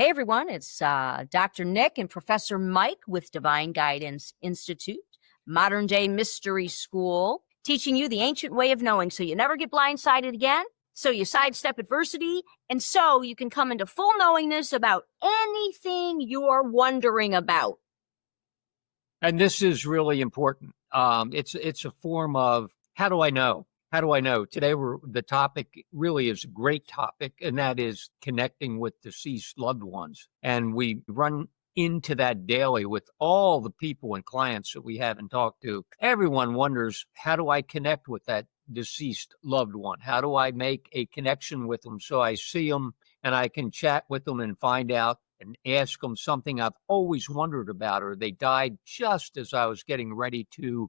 Hey everyone, it's Dr. Nic and Professor Mike with Divine Guidance Institute, modern day mystery school, teaching you the ancient way of knowing so you never get blindsided again, so you sidestep adversity, and so you can come into full knowingness about anything you're wondering about. And this is really important. It's a form of, how do I know? How do I know? Today, the topic really is a great topic, and that is connecting with deceased loved ones. And we run into that daily with all the people and clients that we haven't talked to. Everyone wonders, how do I connect with that deceased loved one? How do I make a connection with them so I see them and I can chat with them and find out and ask them something I've always wondered about, or they died just as I was getting ready to.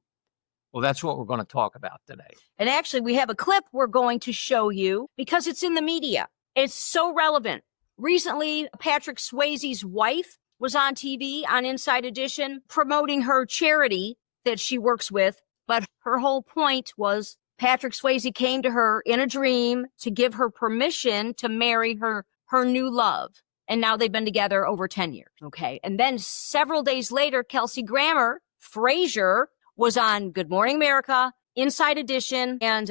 Well, that's what we're going to talk about today. And actually, we have a clip we're going to show you because it's in the media. It's so relevant. Recently, Patrick Swayze's wife was on TV on Inside Edition promoting her charity that she works with. But her whole point was Patrick Swayze came to her in a dream to give her permission to marry her new love. And now they've been together over 10 years. Okay. And then several days later, Kelsey Grammer, Frasier, was on Good Morning America, Inside Edition, and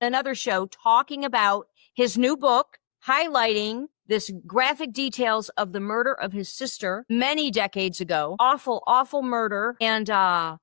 another show talking about his new book, highlighting this graphic details of the murder of his sister many decades ago. Awful, awful murder. And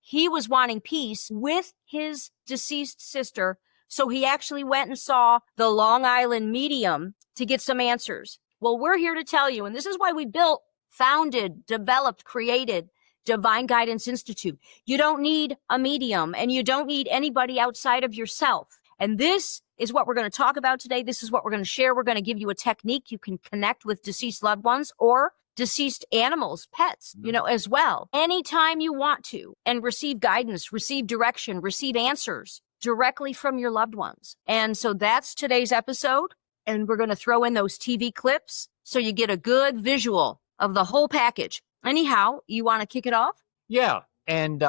he was wanting peace with his deceased sister. So he actually went and saw the Long Island medium to get some answers. Well, we're here to tell you, and this is why we built, founded, developed, created Divine Guidance Institute. You don't need a medium, and you don't need anybody outside of yourself. And this is what we're going to talk about today. This is what we're going to share. We're going to give you a technique you can connect with deceased loved ones or deceased animals, pets, as well, anytime you want to, and receive guidance, receive direction, receive answers directly from your loved ones. And so that's today's episode. And we're going to throw in those TV clips so you get a good visual of the whole package. Anyhow, you want to kick it off? Yeah. And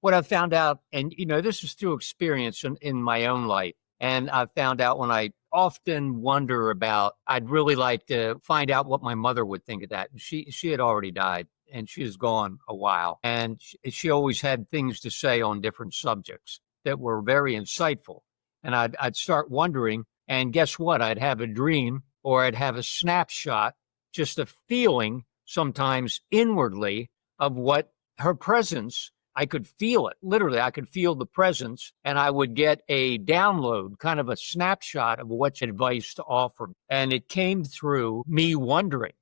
what I found out, and this is through experience in my own life. And I found out when I often wonder about, I'd really like to find out what my mother would think of that. She had already died and she was gone a while. And she always had things to say on different subjects that were very insightful. And I'd start wondering, and guess what? I'd have a dream or I'd have a snapshot, just a feeling sometimes inwardly of what her presence, I could feel it. Literally, I could feel the presence, and I would get a download, kind of a snapshot of what advice to offer. And it came through me wondering.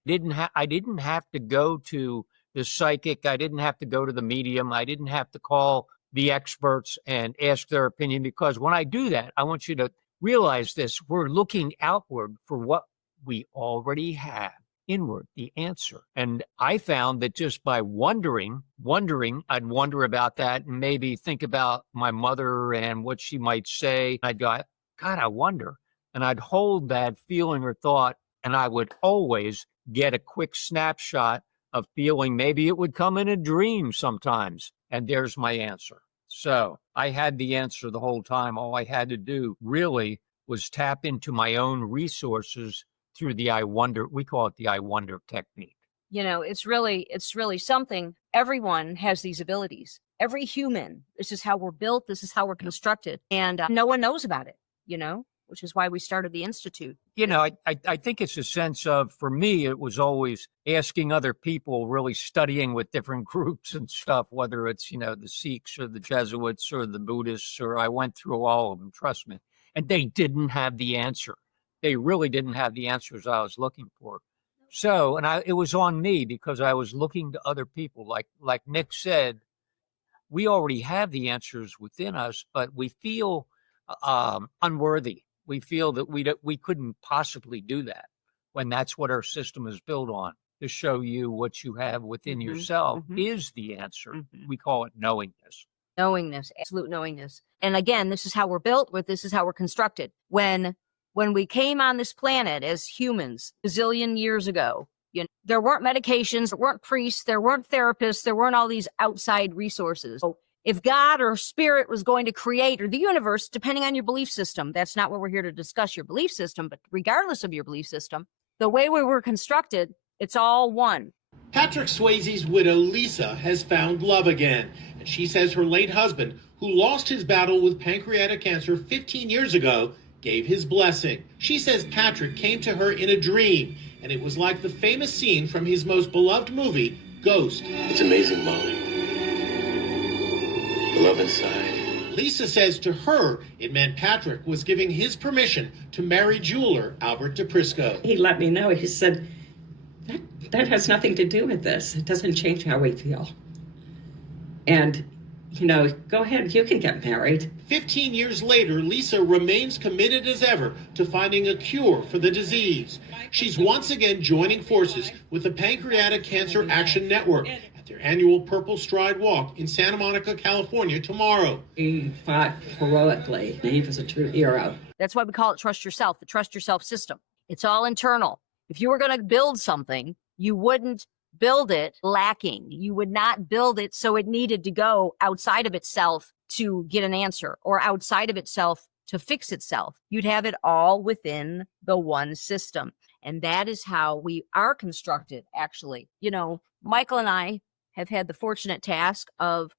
I didn't have to go to the psychic. I didn't have to go to the medium. I didn't have to call the experts and ask their opinion, because when I do that, I want you to realize this. We're looking outward for what we already have. Inward, the answer. And I found that just by wondering, I'd wonder about that and maybe think about my mother and what she might say. I'd go, God, I wonder. And I'd hold that feeling or thought, and I would always get a quick snapshot of feeling. Maybe it would come in a dream sometimes, and there's my answer. So I had the answer the whole time. All I had to do really was tap into my own resources through the I wonder. We call it the I wonder technique. It's really something. Everyone has these abilities. Every human. This is how we're built. This is how we're constructed. And no one knows about it, which is why we started the Institute. I think it's a sense of, for me, it was always asking other people, really studying with different groups and stuff, whether it's, the Sikhs or the Jesuits or the Buddhists, or I went through all of them, trust me. And they didn't have the answer. They really didn't have the answers I was looking for. So, it was on me because I was looking to other people. Like Nic said, we already have the answers within us, but we feel unworthy. We feel that we couldn't possibly do that, when that's what our system is built on, to show you what you have within yourself is the answer. We call it knowingness. Knowingness, absolute knowingness. And again, this is how we're built. This is how we're constructed. When we came on this planet as humans a zillion years ago, there weren't medications, there weren't priests, there weren't therapists, there weren't all these outside resources. So if God or spirit was going to create, or the universe, depending on your belief system, that's not what we're here to discuss, your belief system, but regardless of your belief system, the way we were constructed It's all one. Patrick Swayze's widow, Lisa, has found love again. And she says her late husband, who lost his battle with pancreatic cancer 15 years ago, gave his blessing. She says Patrick came to her in a dream, and it was like the famous scene from his most beloved movie, Ghost. It's amazing, Molly. The love inside. Lisa says to her, it meant Patrick was giving his permission to marry jeweler Albert DePrisco. He let me know. He said, that has nothing to do with this. It doesn't change how we feel. And, you know, go ahead, you can get married. 15 years later, Lisa remains committed as ever to finding a cure for the disease. She's once again joining forces with the Pancreatic Cancer Action Network at their annual Purple Stride Walk in Santa Monica, California tomorrow. He fought heroically. He was a true hero. That's why we call it trust yourself, the trust yourself system. It's all internal. If you were going to build something, you wouldn't build it lacking. You would not build it so it needed to go outside of itself to get an answer or outside of itself to fix itself. You'd have it all within the one system. And that is how we are constructed, actually. You know, Michael and I have had the fortunate task of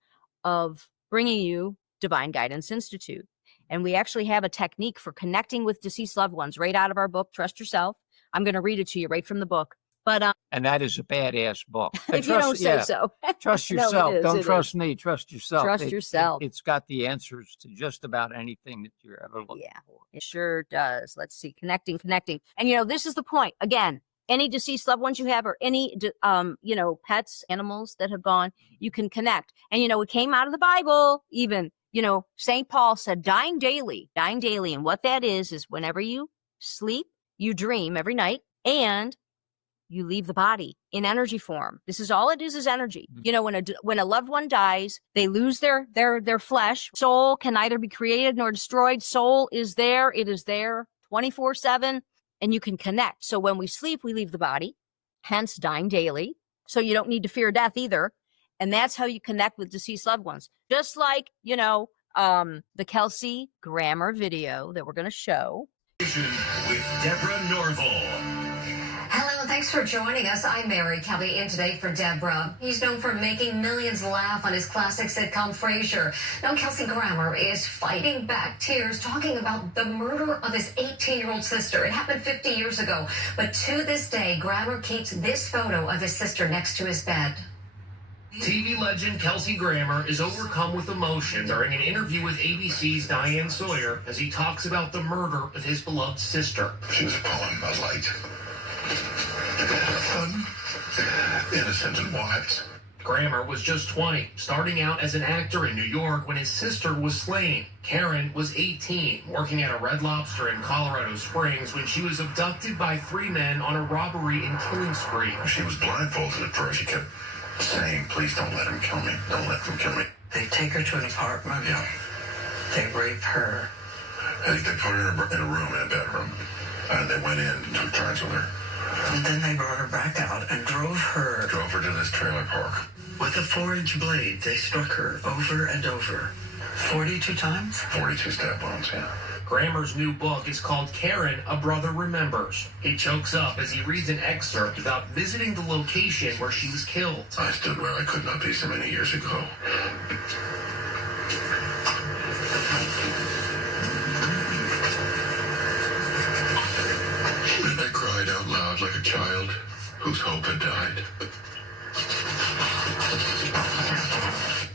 bringing you Divine Guidance Institute. And we actually have a technique for connecting with deceased loved ones right out of our book, Trust Yourself. I'm going to read it to you right from the book. But and that is a badass book. If you don't say so. Trust No, it yourself. is, Don't it trust me. Trust yourself. Trust yourself. It's got the answers to just about anything that you're ever looking for. It sure does. Let's see. Connecting. And, you know, this is the point. Again, any deceased loved ones you have or any, you know, pets, animals that have gone, you can connect. And, you know, it came out of the Bible even. You know, St. Paul said, dying daily. And what that is whenever you sleep, you dream every night and you leave the body in energy form. This is all it is energy. You know, when a loved one dies, they lose their flesh. Soul can neither be created nor destroyed. Soul is there. It is there 24/7 and you can connect. So when we sleep, we leave the body, hence dying daily. So you don't need to fear death either. And that's how you connect with deceased loved ones. Just like, you know, the Kelsey Grammer video that we're going to show. With Deborah Norville. Hello, thanks for joining us. I'm Mary Kelly in today for Deborah. He's known for making millions laugh on his classic sitcom Frasier. Now Kelsey Grammer is fighting back tears talking about the murder of his 18-year-old sister. It happened 50 years ago, but to this day, Grammer keeps this photo of his sister next to his bed. TV legend Kelsey Grammer is overcome with emotion during an interview with ABC's Diane Sawyer as he talks about the murder of his beloved sister. She was a poem, a light. Fun, innocent, and wise. Grammer was just 20, starting out as an actor in New York when his sister was slain. Karen was 18, working at a Red Lobster in Colorado Springs when she was abducted by 3 men on a robbery and killing spree. She was blindfolded at first. She kept saying, please don't let him kill me. Don't let them kill me. They take her to an apartment. Yeah. They rape her. I think they put her in a room, in a bedroom. And they went in and took turns with her. And then they brought her back out and drove her To this trailer park. with a 4-inch blade. They struck her over and over. 42 times? 42 stab wounds, yeah. Grammer's new book is called Karen, A Brother Remembers. He chokes up as he reads an excerpt about visiting the location where she was killed. I stood where I could not be so many years ago. And I cried out loud like a child whose hope had died.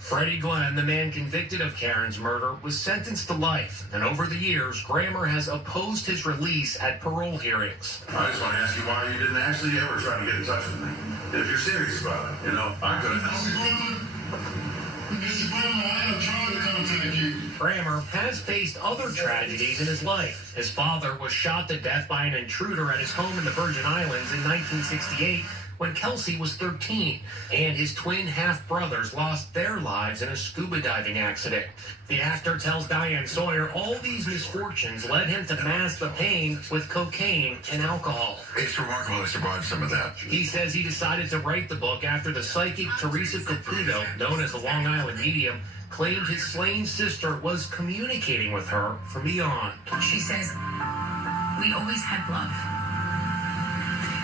Freddie Glenn, the man convicted of Karen's murder, was sentenced to life, and over the years, Grammer has opposed his release at parole hearings. I just want to ask you why you didn't actually ever try to get in touch with me. If you're serious about it, you know, I could have. Mr. Grammer, I have tried to contact you. Grammer has faced other tragedies in his life. His father was shot to death by an intruder at his home in the Virgin Islands in 1968 when Kelsey was 13, and his twin half-brothers lost their lives in a scuba diving accident. The actor tells Diane Sawyer all these misfortunes led him to mask the pain with cocaine and alcohol. It's remarkable I survived some of that. He says he decided to write the book after the psychic Teresa Caputo, known as the Long Island Medium, claimed his slain sister was communicating with her from beyond. She says, we always had love.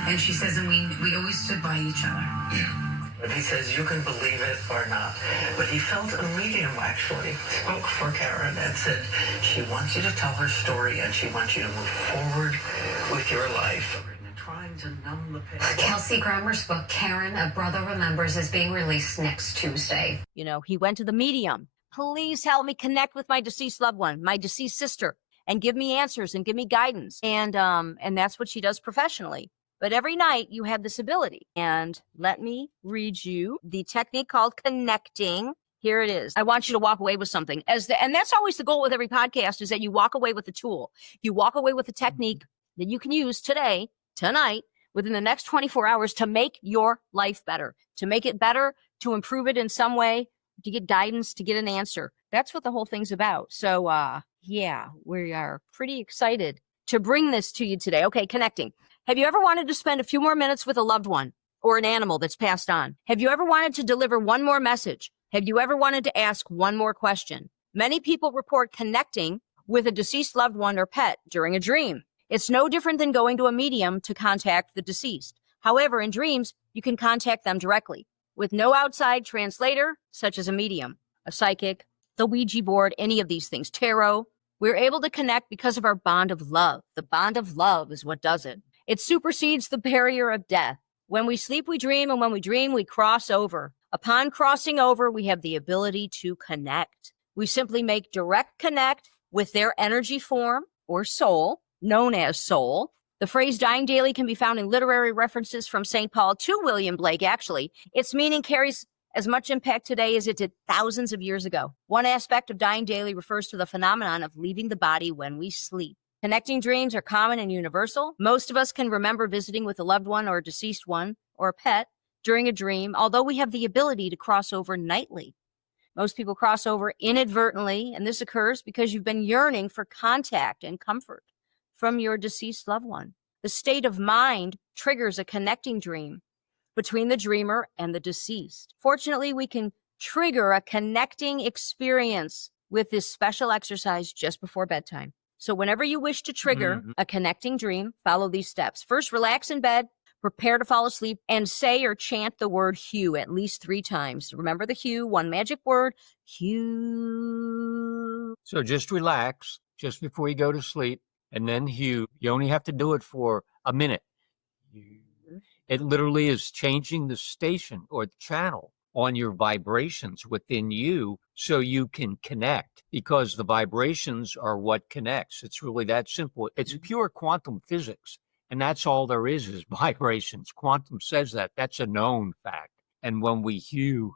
And she says, and we always stood by each other. Yeah. But he says you can believe it or not. But he felt a medium actually spoke for Karen and said she wants you to tell her story and she wants you to move forward with your life. And trying to numb the pain. Kelsey Grammer's book, Karen, A Brother Remembers, is being released next Tuesday. You know, he went to the medium. Please help me connect with my deceased loved one, my deceased sister, and give me answers and give me guidance. And that's what she does professionally. But every night you have this ability. And let me read you the technique called connecting. Here it is. I want you to walk away with something. And that's always the goal with every podcast, is that you walk away with a tool. You walk away with a technique that you can use today, tonight, within the next 24 hours to make your life better, to make it better, to improve it in some way, to get guidance, to get an answer. That's what the whole thing's about. So, yeah, we are pretty excited to bring this to you today. Okay, connecting. Have you ever wanted to spend a few more minutes with a loved one or an animal that's passed on? Have you ever wanted to deliver one more message? Have you ever wanted to ask one more question? Many people report connecting with a deceased loved one or pet during a dream. It's no different than going to a medium to contact the deceased. However, in dreams, you can contact them directly with no outside translator, such as a medium, a psychic, the Ouija board, any of these things, tarot. We're able to connect because of our bond of love. The bond of love is what does it. It supersedes the barrier of death. When we sleep, we dream, and when we dream, we cross over. Upon crossing over, we have the ability to connect. We simply make direct connect with their energy form or soul, known as soul. The phrase dying daily can be found in literary references from St. Paul to William Blake, actually. Its meaning carries as much impact today as it did thousands of years ago. One aspect of dying daily refers to the phenomenon of leaving the body when we sleep. Connecting dreams are common and universal. Most of us can remember visiting with a loved one or a deceased one or a pet during a dream, although we have the ability to cross over nightly. Most people cross over inadvertently, and this occurs because you've been yearning for contact and comfort from your deceased loved one. The state of mind triggers a connecting dream between the dreamer and the deceased. Fortunately, we can trigger a connecting experience with this special exercise just before bedtime. So whenever you wish to trigger a connecting dream, follow these steps. First, relax in bed, prepare to fall asleep, and say or chant the word Hugh at least 3 times. Remember the Hugh, one magic word, Hugh. So just relax just before you go to sleep, and then Hugh. You only have to do it for a minute. It literally is changing the station or the channel on your vibrations within you so you can connect, because the vibrations are what connects. It's really that simple. It's pure quantum physics, and that's all there is vibrations. Quantum says that. That's a known fact. And when we Hugh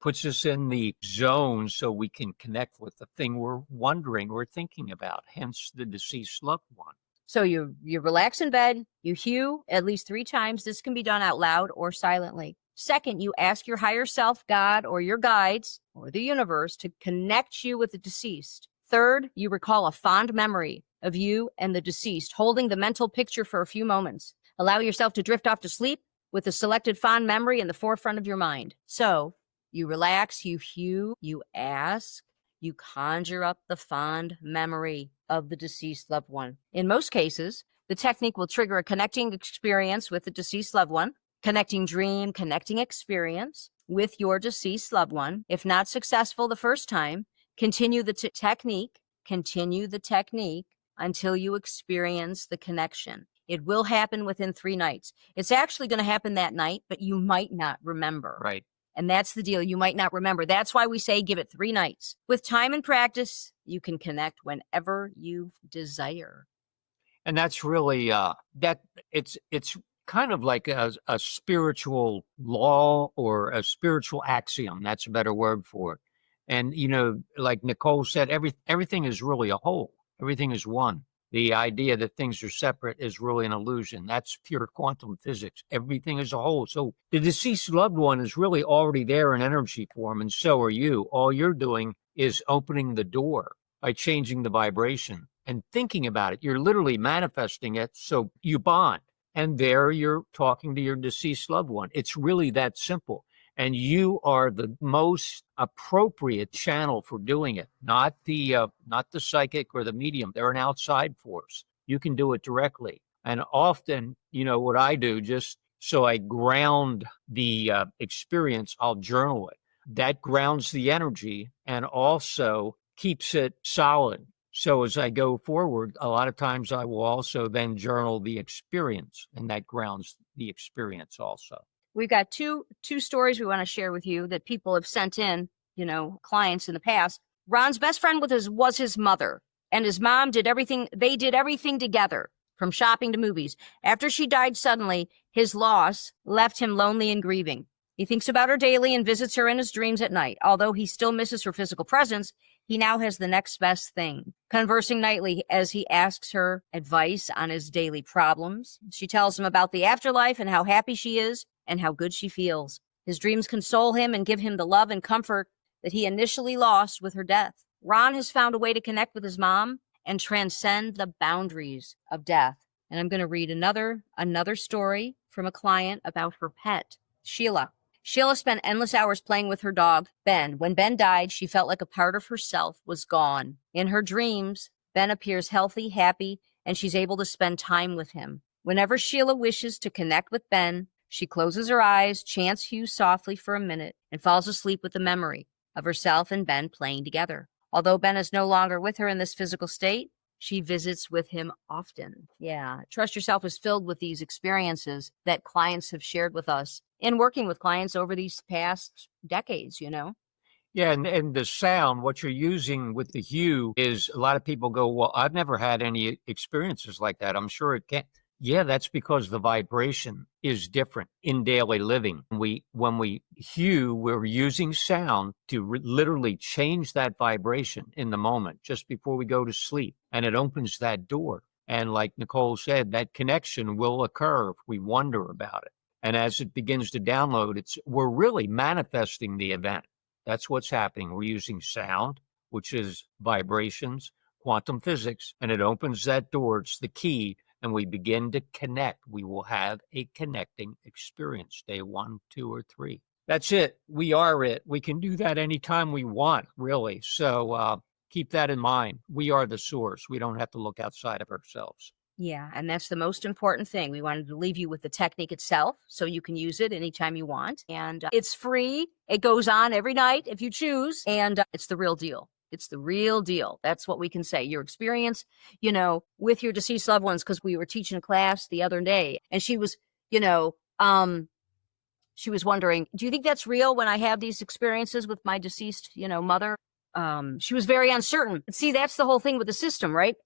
puts us in the zone so we can connect with the thing we're wondering or thinking about, hence the deceased loved one. So you relax in bed, you Hugh at least 3 times. This can be done out loud or silently. Second, you ask your higher self, God, or your guides, or the universe, to connect you with the deceased. Third, you recall a fond memory of you and the deceased, holding the mental picture for a few moments. Allow yourself to drift off to sleep with the selected fond memory in the forefront of your mind. So you relax, you Hugh, you ask, you conjure up the fond memory of the deceased loved one. In most cases, the technique will trigger a connecting experience with the deceased loved one, connecting dream, connecting experience with your deceased loved one. If not successful the first time, continue the technique until you experience the connection. It will happen within 3 nights. It's actually going to happen that night, but you might not remember. Right. And that's the deal. You might not remember. That's why we say give it 3 nights. With time and practice, you can connect whenever you desire. And that's really that it's kind of like a spiritual law or a spiritual axiom. That's a better word for it. And, you know, like Nicole said, everything is really a whole. Everything is one. The idea that things are separate is really an illusion. That's pure quantum physics. Everything is a whole. So the deceased loved one is really already there in energy form, and so are you. All you're doing is opening the door by changing the vibration and thinking about it. You're literally manifesting it, so you bond. And there you're talking to your deceased loved one. It's really that simple. And you are the most appropriate channel for doing it, not the psychic or the medium. They're an outside force. You can do it directly. And often, what I do, just so I ground the experience, I'll journal it. That grounds the energy and also keeps it solid. So as I go forward, a lot of times I will also then journal the experience, and that grounds the experience also. We've got two stories we want to share with you that people have sent in, clients in the past. Ron's best friend was his mother, and his mom did everything. They did everything together, from shopping to movies. After she died suddenly, his loss left him lonely and grieving. He thinks about her daily and visits her in his dreams at night. Although he still misses her physical presence, he now has the next best thing, conversing nightly as he asks her advice on his daily problems. She tells him about the afterlife and how happy she is and how good she feels. His dreams console him and give him the love and comfort that he initially lost with her death. Ron has found a way to connect with his mom and transcend the boundaries of death. And I'm going to read another story from a client about her pet, Sheila. Sheila spent endless hours playing with her dog, Ben. When Ben died, she felt like a part of herself was gone. In her dreams, Ben appears healthy, happy, and she's able to spend time with him. Whenever Sheila wishes to connect with Ben, she closes her eyes, chants Hughes softly for a minute, and falls asleep with the memory of herself and Ben playing together. Although Ben is no longer with her in this physical state, she visits with him often. Yeah, Trust Yourself is filled with these experiences that clients have shared with us in working with clients over these past decades, Yeah, and the sound, what you're using with the hue is a lot of people go, well, I've never had any experiences like that. I'm sure it can't. Yeah, that's because the vibration is different in daily living. When we hue, we're using sound to literally change that vibration in the moment just before we go to sleep. And it opens that door. And like Nicole said, that connection will occur if we wonder about it. And as it begins to download, we're really manifesting the event. That's what's happening. We're using sound, which is vibrations, quantum physics, and it opens that door. It's the key. And we begin to connect. We will have a connecting experience, day 1, 2, or 3. That's it. We are it. We can do that anytime we want, really. So keep that in mind. We are the source. We don't have to look outside of ourselves. Yeah, and that's the most important thing. We wanted to leave you with the technique itself so you can use it anytime you want. And it's free. It goes on every night if you choose. And it's the real deal. It's the real deal. That's what we can say. Your experience, with your deceased loved ones, because we were teaching a class the other day, and she was, she was wondering, do you think that's real when I have these experiences with my deceased, mother? She was very uncertain. See, that's the whole thing with the system, right?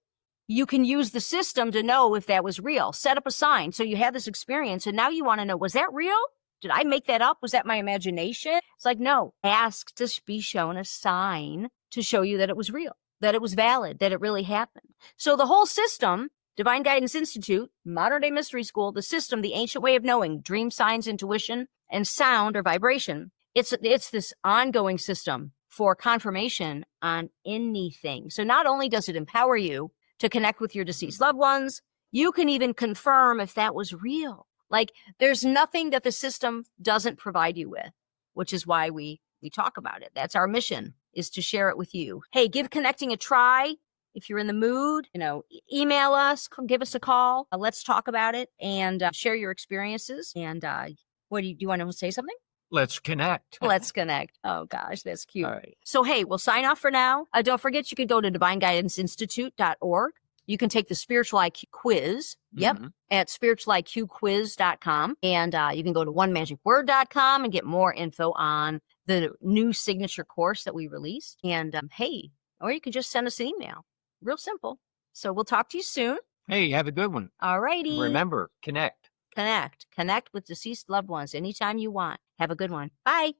You can use the system to know if that was real. Set up a sign. So you had this experience, and now you want to know, was that real? Did I make that up? Was that my imagination? It's like, no. Ask to be shown a sign to show you that it was real, that it was valid, that it really happened. So the whole system, Divine Guidance Institute, Modern Day Mystery School, the system, the ancient way of knowing, dream signs, intuition, and sound or vibration, it's this ongoing system for confirmation on anything. So not only does it empower you to connect with your deceased loved ones, you can even confirm if that was real. Like, there's nothing that the system doesn't provide you with, which is why we talk about it. That's our mission, is to share it with you. Hey, give connecting a try. If you're in the mood, email us, give us a call. Let's talk about it and share your experiences. And do you want to say something? Let's connect. Let's connect. Oh, gosh, that's cute. All right. So, hey, we'll sign off for now. Don't forget, you can go to divineguidanceinstitute.org. You can take the Spiritual IQ quiz. Yep. At spiritualiqquiz.com. And you can go to onemagicword.com and get more info on the new signature course that we released. And hey, or you can just send us an email. Real simple. So we'll talk to you soon. Hey, have a good one. All righty. Remember, connect. Connect with deceased loved ones anytime you want. Have a good one. Bye.